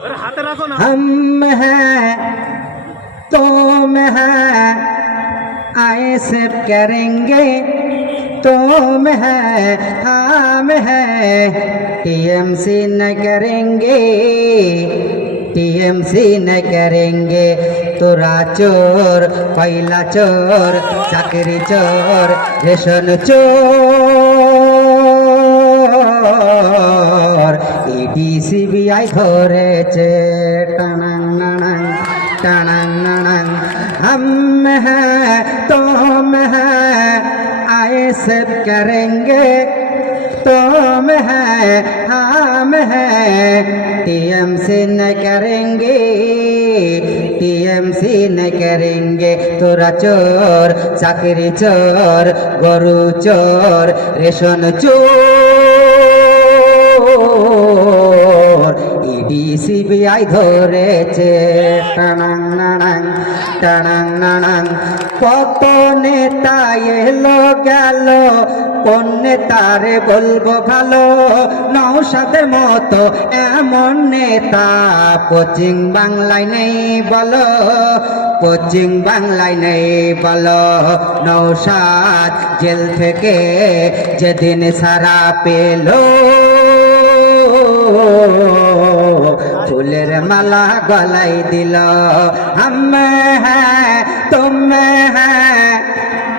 हम हैं तुम हैं आए सब करेंगे तुम हैं हम हैं टीएमसी न करेंगे टीएमसी न करेंगे तोरा चोर कोयला चोर चाकरी चोर रेशन चोर ईडी सीबीआई धरेছে টানাং নানাং টানাং নানাং हम हैं तुम हैं आए सब करेंगे तुम हैं हम हैं टीएमसी न करेंगे टीएमसी न करेंगे तोरा चोर चाकरी चोर गरु चोर रेशन चोर ईडी सीबीआई ধরেছে টানাং নানাং টানাং নানাং কত নেতা এলো গেল কোন নেতারে বলবো ভালো নওশাদের মতো এমন নেতা পশ্চিম বাংলায় নেই বলো পশ্চিম বাংলায় নেই বলো নওশাদ জেল থেকে যেদিন সারা পেলো फूलेर माला गलाई दिल हम हैं तुम हैं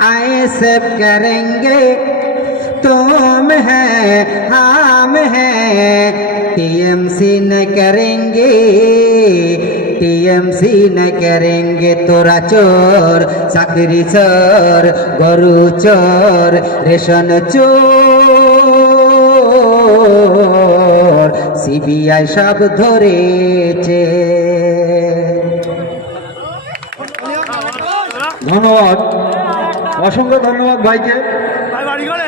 आए सब करेंगे तुम हैं हम हैं टीएमसी न करेंगे टीएमसी न करेंगे तोरा चोर चाकरी चोर गरु चोर रेशन चोर सीबीआई सब ধরেছে ধন্যবাদ অসংখ্য ধন্যবাদ ভাইকে। ভাই বাড়ি করে